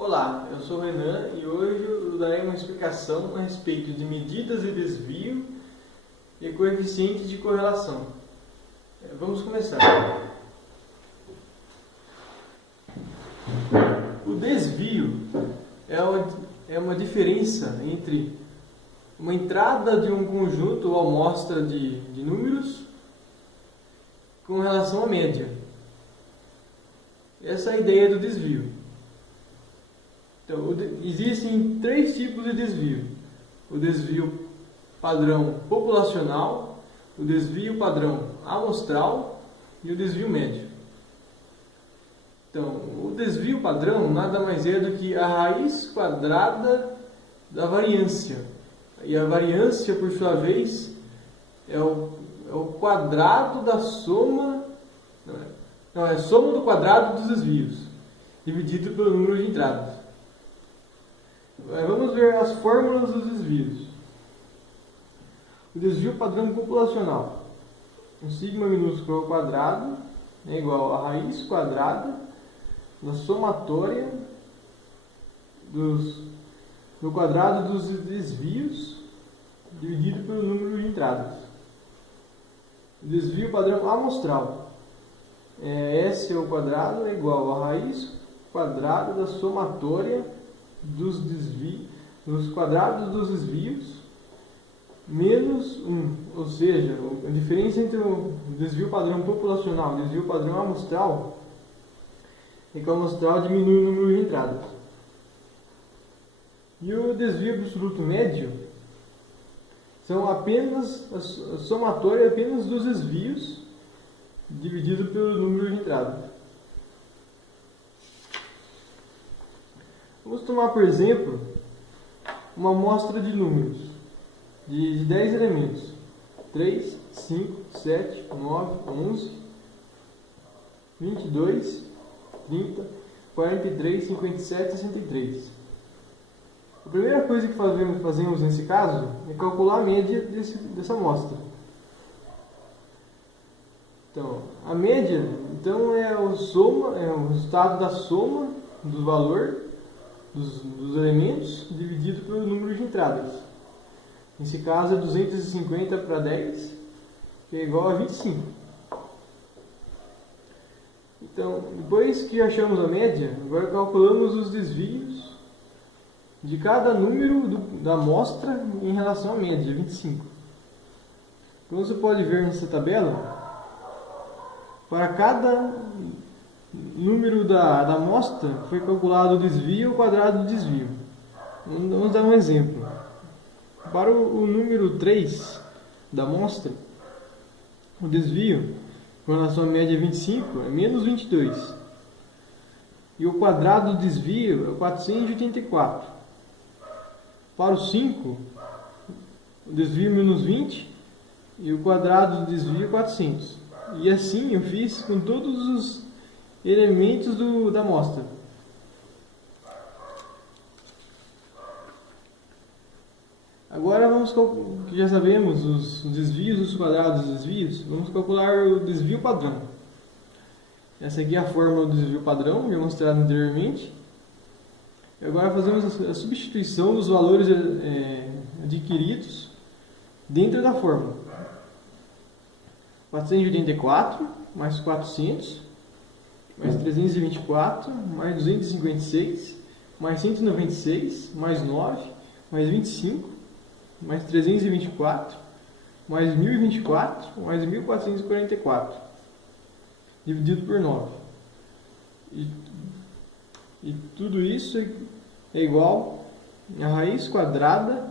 Olá, eu sou o Renan e hoje eu darei uma explicação a respeito de medidas de desvio e coeficientes de correlação. Vamos começar. O desvio é uma diferença entre uma entrada de um conjunto ou amostra de números com relação à média. Essa é a ideia do desvio. Então, existem três tipos de desvio: o desvio padrão populacional, o desvio padrão amostral e o desvio médio. Então, o desvio padrão nada mais é do que a raiz quadrada da variância. E a variância, por sua vez, é o quadrado da soma, é a soma do quadrado dos desvios, dividido pelo número de entradas. Vamos ver as fórmulas dos desvios. O desvio padrão populacional. Um sigma minúsculo ao quadrado é igual a raiz quadrada da somatória do quadrado dos desvios dividido pelo número de entradas. O desvio padrão amostral. S ao quadrado é igual a raiz quadrada da somatória dos quadrados dos desvios menos 1, ou seja, a diferença entre o desvio padrão populacional e o desvio padrão amostral é que o amostral diminui o número de entradas. E o desvio absoluto médio são apenas a somatória apenas dos desvios dividido pelo número de entradas. Vamos tomar, por exemplo, uma amostra de números de 10 elementos: 3, 5, 7, 9, 11, 22, 30, 43, 57 e 63. A primeira coisa que fazemos nesse caso é calcular a média dessa amostra. Então, a média é o resultado da soma do valor dos elementos dividido pelo número de entradas. Nesse caso é 250 para 10, que é igual a 25. Então, depois que achamos a média, agora calculamos os desvios de cada número da amostra em relação à média, 25. Como você pode ver nessa tabela, para cada número da amostra foi calculado o desvio ao quadrado do desvio. Vamos dar um exemplo. Para o número 3 da amostra, o desvio com relação à média 25 é menos 22. E o quadrado do desvio é 484. Para o 5, o desvio é menos 20 e o quadrado do desvio é 400. E assim eu fiz com todos os elementos da amostra. Agora já sabemos os desvios, os quadrados dos desvios, vamos calcular o desvio padrão. Essa aqui é a fórmula do desvio padrão, já mostrado anteriormente. E agora fazemos a substituição dos valores adquiridos dentro da fórmula. 484 mais 400 mais 324, mais 256, mais 196, mais 9, mais 25, mais 324, mais 1024, mais 1444, dividido por 9. E tudo isso é igual a raiz quadrada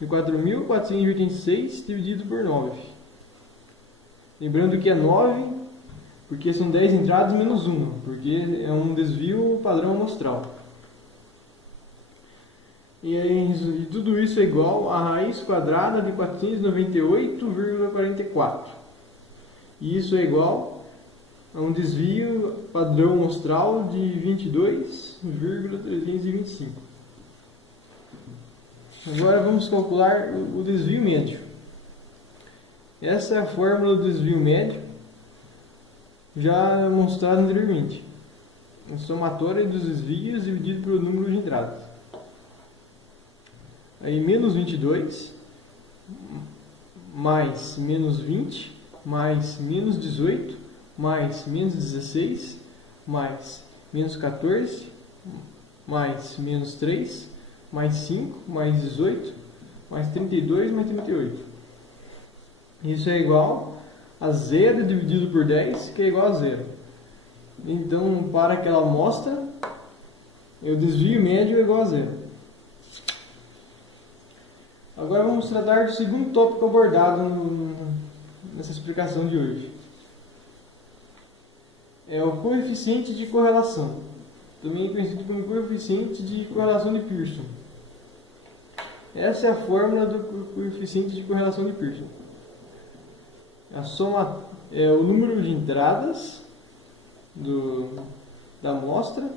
de 4.486 dividido por 9. Lembrando que é 9 porque são 10 entradas menos 1, porque é um desvio padrão amostral. E tudo isso é igual a raiz quadrada de 498,44. E isso é igual a um desvio padrão amostral de 22,325. Agora vamos calcular o desvio médio. Essa é a fórmula do desvio médio, já mostrado anteriormente. a somatória dos desvios dividido pelo número de entradas. Aí menos 22 mais menos 20 mais menos 18 mais menos 16 mais menos 14 mais menos 3 mais 5 mais 18 mais 32 mais 38. Isso é igual a 0 dividido por 10, que é igual a 0. Então, para aquela amostra, o desvio médio é igual a 0. Agora vamos tratar do segundo tópico abordado nessa explicação de hoje. É o coeficiente de correlação, também conhecido como coeficiente de correlação de Pearson. Essa é a fórmula do coeficiente de correlação de Pearson. A soma é o número de entradas da amostra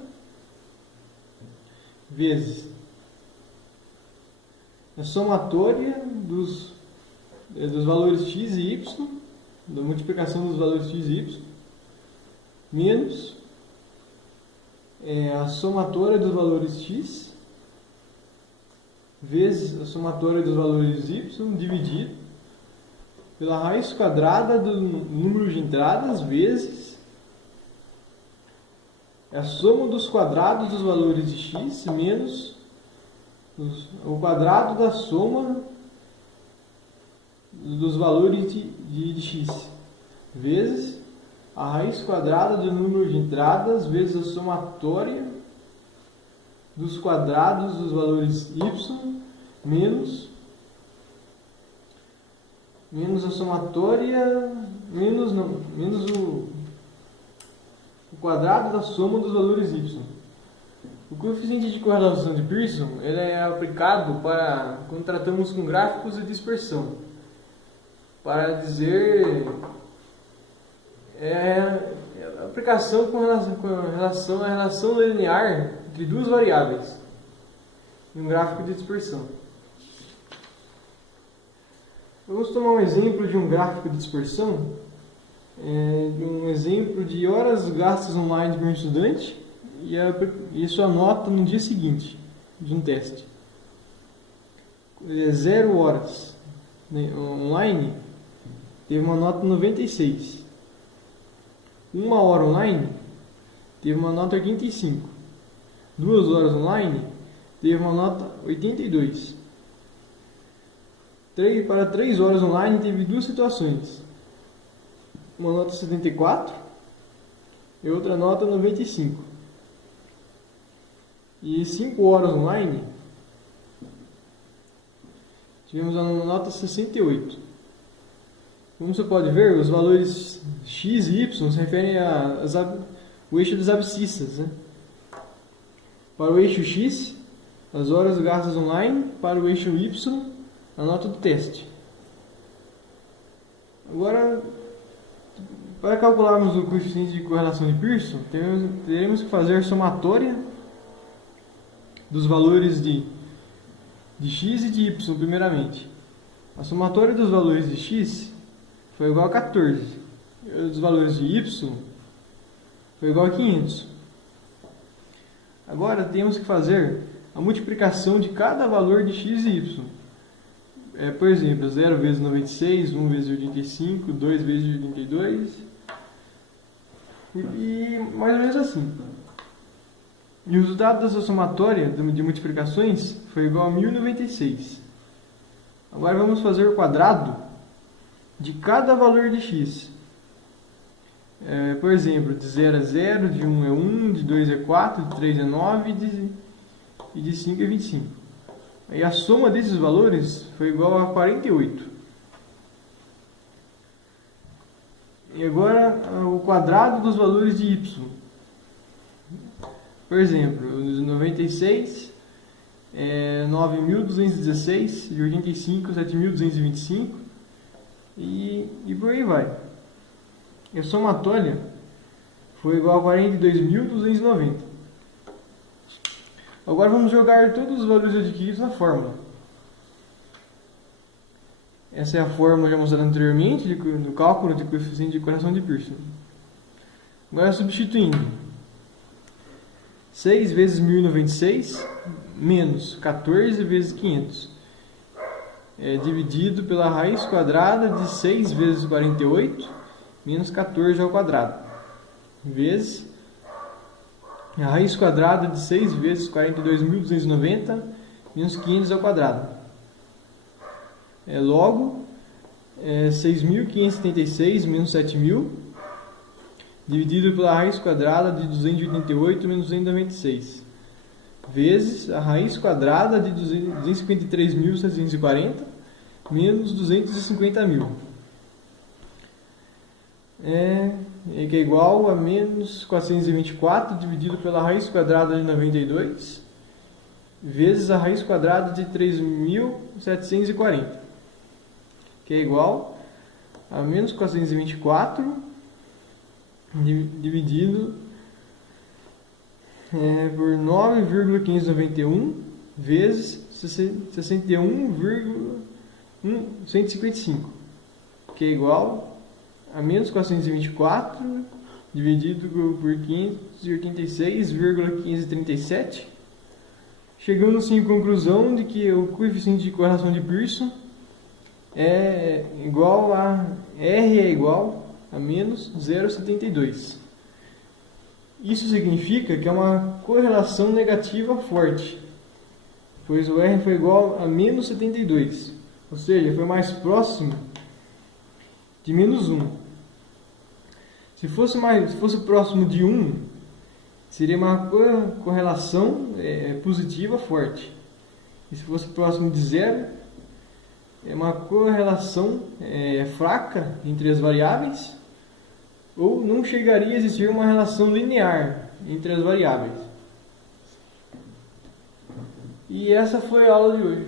vezes a somatória dos valores x e y, da multiplicação dos valores x e y, menos a somatória dos valores x vezes a somatória dos valores y dividido pela raiz quadrada do número de entradas vezes a soma dos quadrados dos valores de x menos o quadrado da soma dos valores de x vezes a raiz quadrada do número de entradas vezes a somatória dos quadrados dos valores y menos a somatória menos o quadrado da soma dos valores y. O coeficiente de correlação de Pearson ele é aplicado para quando tratamos com gráficos de dispersão, para dizer a aplicação com relação à relação linear entre duas variáveis em um gráfico de dispersão. Vamos tomar um exemplo de um gráfico de dispersão, de um exemplo de horas gastas online por um estudante e sua nota no dia seguinte de um teste. 0 horas online teve uma nota 96. 1 hora online teve uma nota 85. 2 horas online teve uma nota 82. Para 3 horas online teve duas situações. Uma nota 74 e outra nota 95. E 5 horas online tivemos uma nota 68. Como você pode ver, os valores x e y se referem ao eixo das abscissas, né? Para o eixo x, as horas gastas online. Para o eixo y, a nota do teste. Agora, para calcularmos o coeficiente de correlação de Pearson, teremos que fazer a somatória dos valores de x e de y primeiramente. A somatória dos valores de x foi igual a 14. E dos valores de y foi igual a 500. Agora temos que fazer a multiplicação de cada valor de x e y. Por exemplo, 0 vezes 96, 1 vezes 85, 2 vezes 82 e mais ou menos assim. E o resultado dessa somatória de multiplicações foi igual a 1096. Agora vamos fazer o quadrado de cada valor de x. Por exemplo, de 0 é 0, de 1 é 1, de 2 é 4, de 3 é 9 e de 5 é 25. E a soma desses valores foi igual a 48. E agora o quadrado dos valores de y. Por exemplo, os 96 é 9.216, de 85 7.225 e por aí vai. E a somatória foi igual a 42.290. Agora vamos jogar todos os valores adquiridos na fórmula. Essa é a fórmula já mostrada anteriormente do cálculo de coeficiente de correlação de Pearson. Agora substituindo. 6 vezes 1096 menos 14 vezes 500 dividido pela raiz quadrada de 6 vezes 48 menos 14 ao quadrado, vezes a raiz quadrada de 6 vezes 42.290 menos 500 ao quadrado. Logo, 6.576 menos 7.000 dividido pela raiz quadrada de 288 menos 296 vezes a raiz quadrada de 253.740 menos 250.000 que é igual a menos 424 dividido pela raiz quadrada de 92 vezes a raiz quadrada de 3.740, que é igual a menos 424 dividido por 9,591 vezes 61,155, que é igual a menos 424 dividido por 586,537, chegando-se em conclusão de que o coeficiente de correlação de Pearson R é igual a menos 0,72. Isso significa que é uma correlação negativa forte, pois o R foi igual a menos 72, ou seja, foi mais próximo de menos 1. Se fosse próximo de 1, seria uma correlação positiva forte. E se fosse próximo de 0, é uma correlação fraca entre as variáveis, ou não chegaria a existir uma relação linear entre as variáveis. E essa foi a aula de hoje.